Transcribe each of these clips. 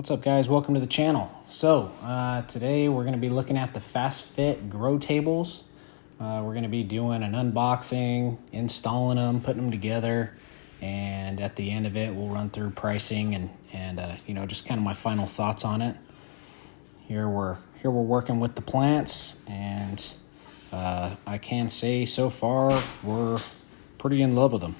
What's up, guys? Welcome to the channel. So today we're going to be looking at the fast fit grow tables. We're going to be doing an unboxing, installing them, putting them together, and at the end of it we'll run through pricing and you know, just kind of my final thoughts on it. Here we're working with the plants, and I can say so far we're pretty in love with them.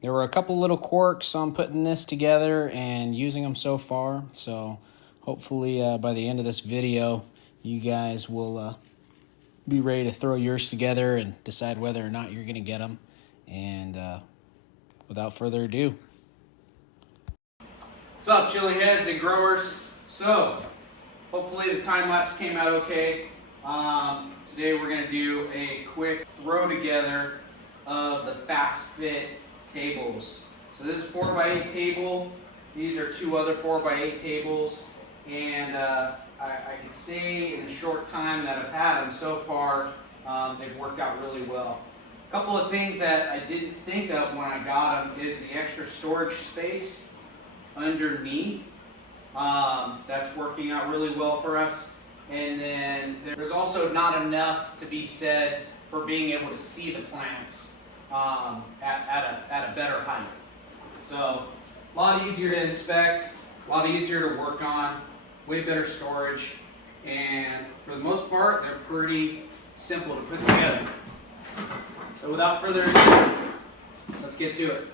There were a couple little quirks on putting this together and using them so far, so hopefully by the end of this video you guys will be ready to throw yours together and decide whether or not you're going to get them. And without further ado, what's up, chili heads and growers? So hopefully the time lapse came out okay. Today we're going to do a quick throw together of the fast fit tables. So this is a 4x8 table. These are two other 4x8 tables, and I can say in the short time that I've had them so far, they've worked out really well. A couple of things that I didn't think of when I got them is the extra storage space underneath. That's working out really well for us. And then there's also not enough to be said for being able to see the plants at a better height. So a lot easier to inspect, a lot easier to work on, way better storage, and for the most part they're pretty simple to put together. So without further ado, let's get to it.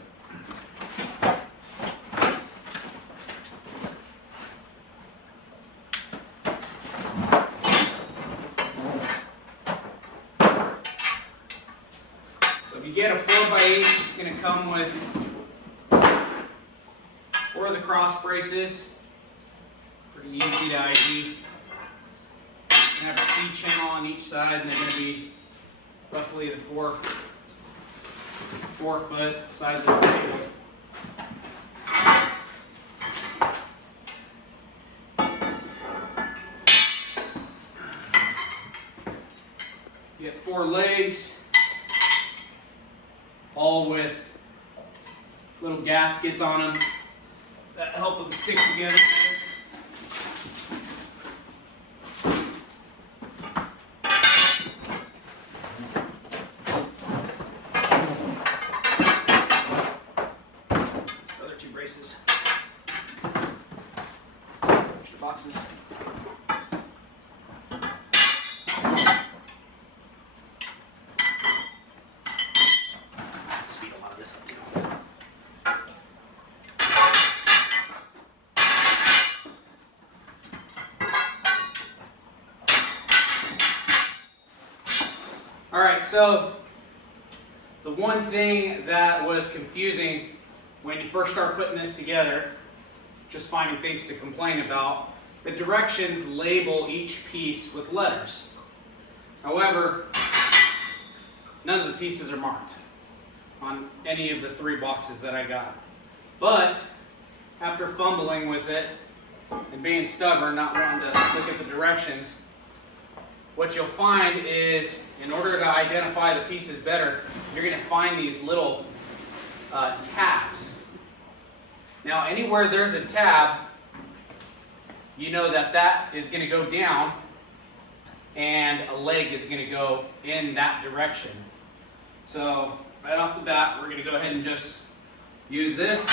If you get a 4x8, it's going to come with 4 of the cross braces. Pretty easy to ID. You have a C channel on each side, and they're going to be roughly the 4 foot size of the table. You get 4 legs, all with little gaskets on them that help them stick together. Other 2 braces. Extra boxes. Speed a lot of this up too. Alright, so the one thing that was confusing when you first start putting this together, just finding things to complain about, the directions label each piece with letters. However, none of the pieces are marked on any of the 3 boxes that I got. But after fumbling with it and being stubborn, not wanting to look at the directions, what you'll find is, in order to identify the pieces better, you're going to find these little tabs. Now, anywhere there's a tab, you know that that is going to go down and a leg is going to go in that direction. So right off the bat, we're going to go ahead and just use this.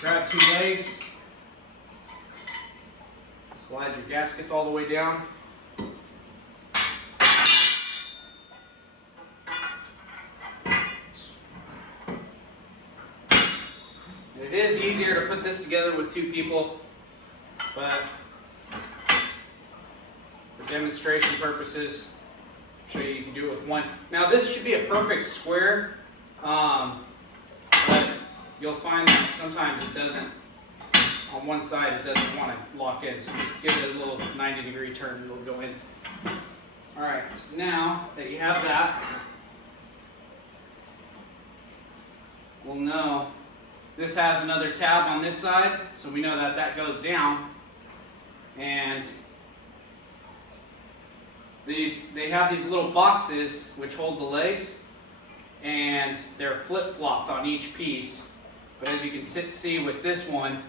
Grab 2 legs, slide your gaskets all the way down. It is easier to put this together with 2 people, but for demonstration purposes, I'll show you can do it with 1. Now this should be a perfect square, but you'll find that sometimes it doesn't, on one side it doesn't want to lock in, so just give it a little 90-degree turn and it'll go in. Alright, so now that you have that, we'll know this has another tab on this side, so we know that that goes down. And they have these little boxes which hold the legs, and they're flip-flopped on each piece. But as you can see with this one,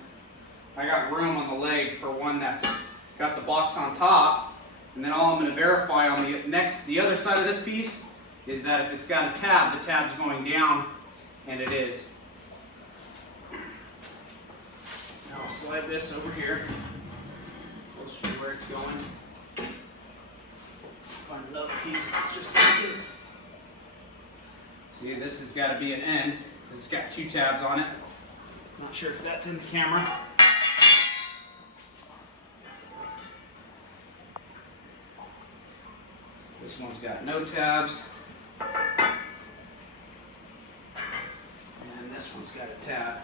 I got room on the leg for one that's got the box on top. And then all I'm going to verify on the other side of this piece is that if it's got a tab, the tab's going down, and it is. Now I'll slide this over here, closer to where it's going. Find another piece that's just like it. See, this has got to be an end, because it's got 2 tabs on it. Not sure if that's in the camera. This one's got no tabs. And this one's got a tab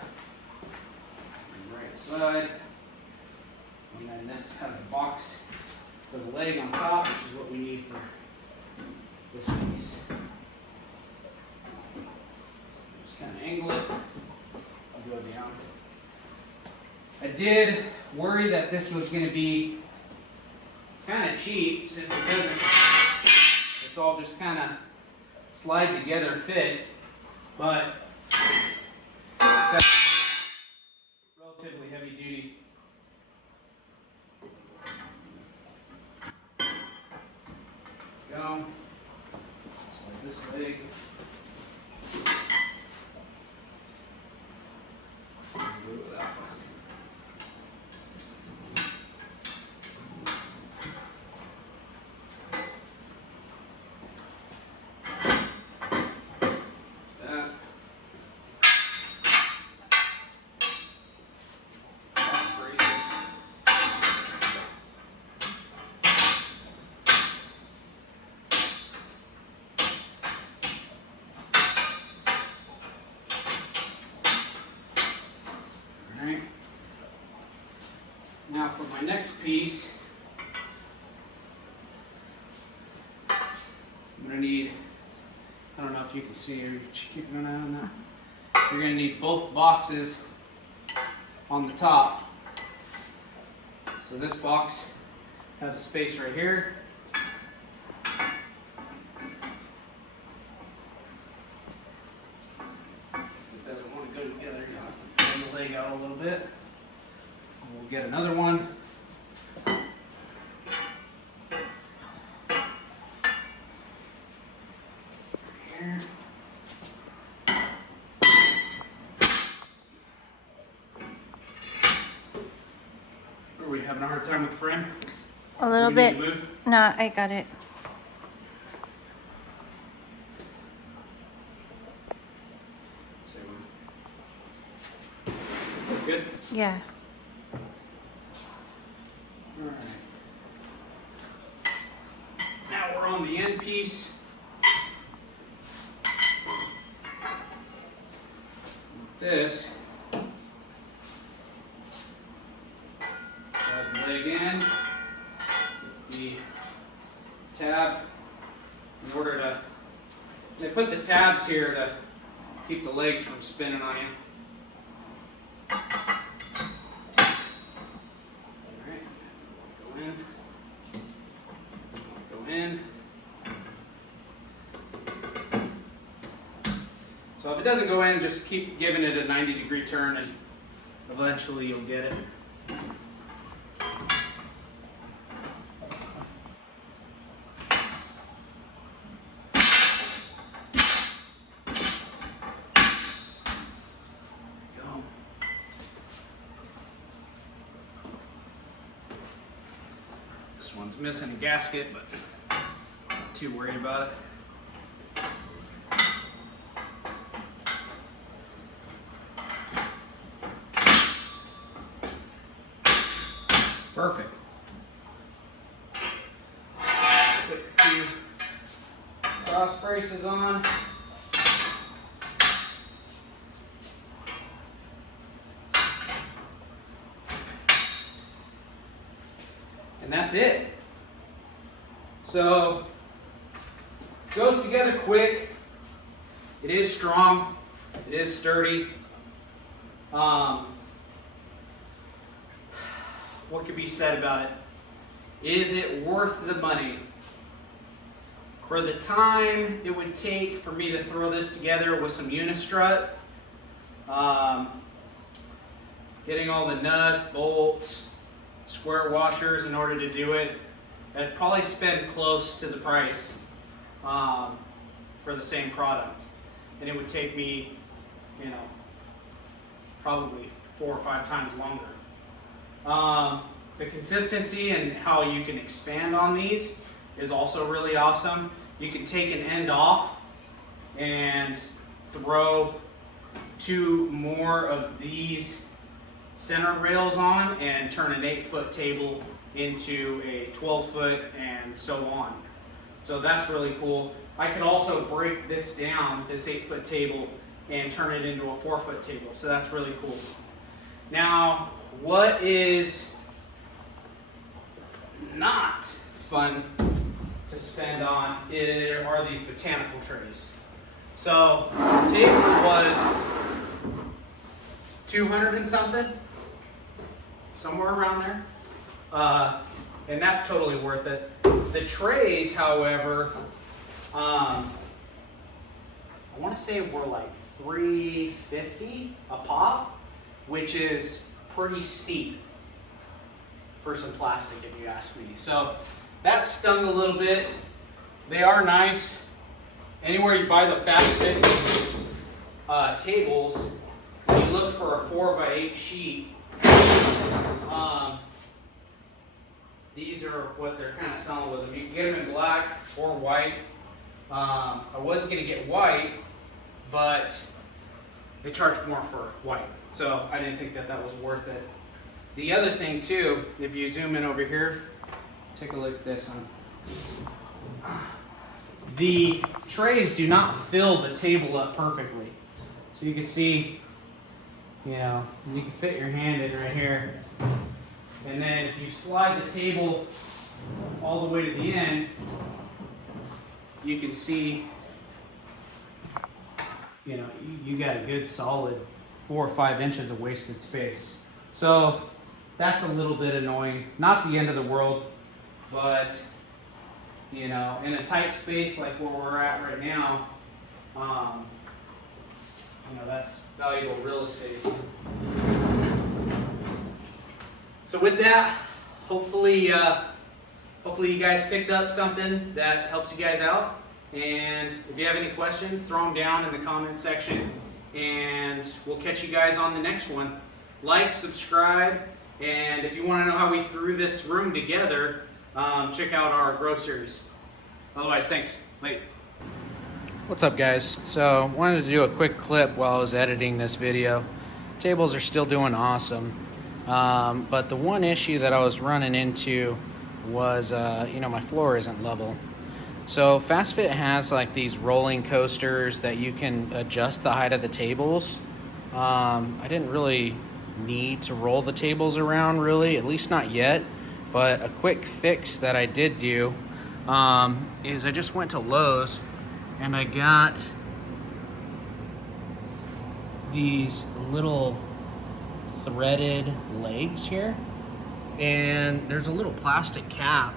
on the right side. And then this has a box with a leg on top, which is what we need for this piece. Just kind of angle it. I'll go down. I did worry that this was going to be kind of cheap, since it doesn't. It's all just kind of slide together fit, but it's relatively heavy duty. Go. Slide this leg. Go with that one. Now for my next piece, I'm going to need, I don't know if you can see, or you keep an eye on that. You're going to need both boxes on the top. So this box has a space right here. It doesn't want to go together, you'll have to bend the leg out a little bit. We'll get another one. Here. Are we having a hard time with the frame? A little bit. Move? No, I got it. Good? Yeah. Alright. Now we're on the end piece. This. Slide the leg in. The tab. In order to. They put the tabs here to keep the legs from spinning on you. In. So if it doesn't go in, just keep giving it a 90-degree turn and eventually you'll get it. Go. This one's missing a gasket, but not too worried about it. Perfect. Put your 2 cross braces on. And that's it. So, goes together quick. It is strong. It is sturdy. What could be said about it? Is it worth the money? For the time it would take for me to throw this together with some unistrut, getting all the nuts, bolts, square washers in order to do it, I'd probably spend close to the price for the same product. And it would take me, you know, probably 4 or 5 times longer. The consistency and how you can expand on these is also really awesome. You can take an end off and throw 2 more of these center rails on and turn an 8-foot table into a 12-foot and so on. So that's really cool. I could also break this down, this 8-foot table, and turn it into a 4-foot table. So that's really cool. Now, what is not fun to spend on are these botanical trays. So the table was 200 and something, somewhere around there, and that's totally worth it. The trays, however, I want to say were like $350 a pop, which is pretty steep for some plastic, if you ask me. So that stung a little bit. They are nice. Anywhere you buy the fast fit tables, when you look for a 4x8 sheet, these are what they're kind of selling with them. You can get them in black or white. I was going to get white, but they charged more for white, so I didn't think that that was worth it. The other thing too, if you zoom in over here, take a look at this one. The trays do not fill the table up perfectly. So you can see, you know, you can fit your hand in right here. And then if you slide the table all the way to the end, you can see, you know, you got a good solid 4 or 5 inches of wasted space. So that's a little bit annoying. Not the end of the world, but you know, in a tight space like where we're at right now, you know, that's valuable real estate. So with that, hopefully hopefully you guys picked up something that helps you guys out. And if you have any questions, throw them down in the comments section, and we'll catch you guys on the next one. Like, subscribe, and if you want to know how we threw this room together, check out our Grow series. Otherwise, thanks. Later. What's up, guys? So, wanted to do a quick clip while I was editing this video. Tables are still doing awesome, but the one issue that I was running into was, you know, my floor isn't level. So FastFit has like these rolling coasters that you can adjust the height of the tables. I didn't really need to roll the tables around, really, at least not yet. But a quick fix that I did do is I just went to Lowe's and I got these little threaded legs here. And there's a little plastic cap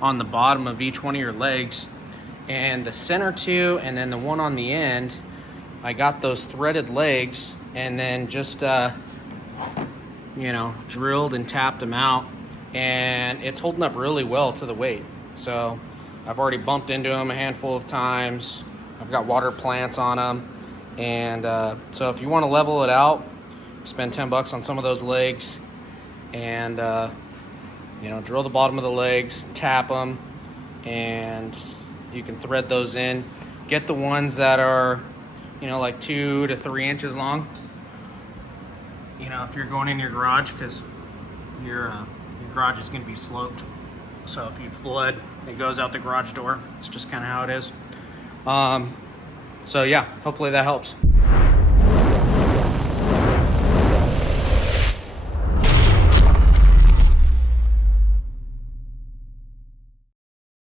on the bottom of each one of your legs, and the center 2 and then the one on the end, I got those threaded legs and then just you know, drilled and tapped them out, and it's holding up really well to the weight. So I've already bumped into them a handful of times. I've got water plants on them, and so if you want to level it out, spend $10 on some of those legs, and you know, drill the bottom of the legs, tap them, and you can thread those in. Get the ones that are, you know, like 2 to 3 inches long. You know, if you're going in your garage, because your garage is going to be sloped. So if you flood, it goes out the garage door. It's just kind of how it is. So yeah, hopefully that helps.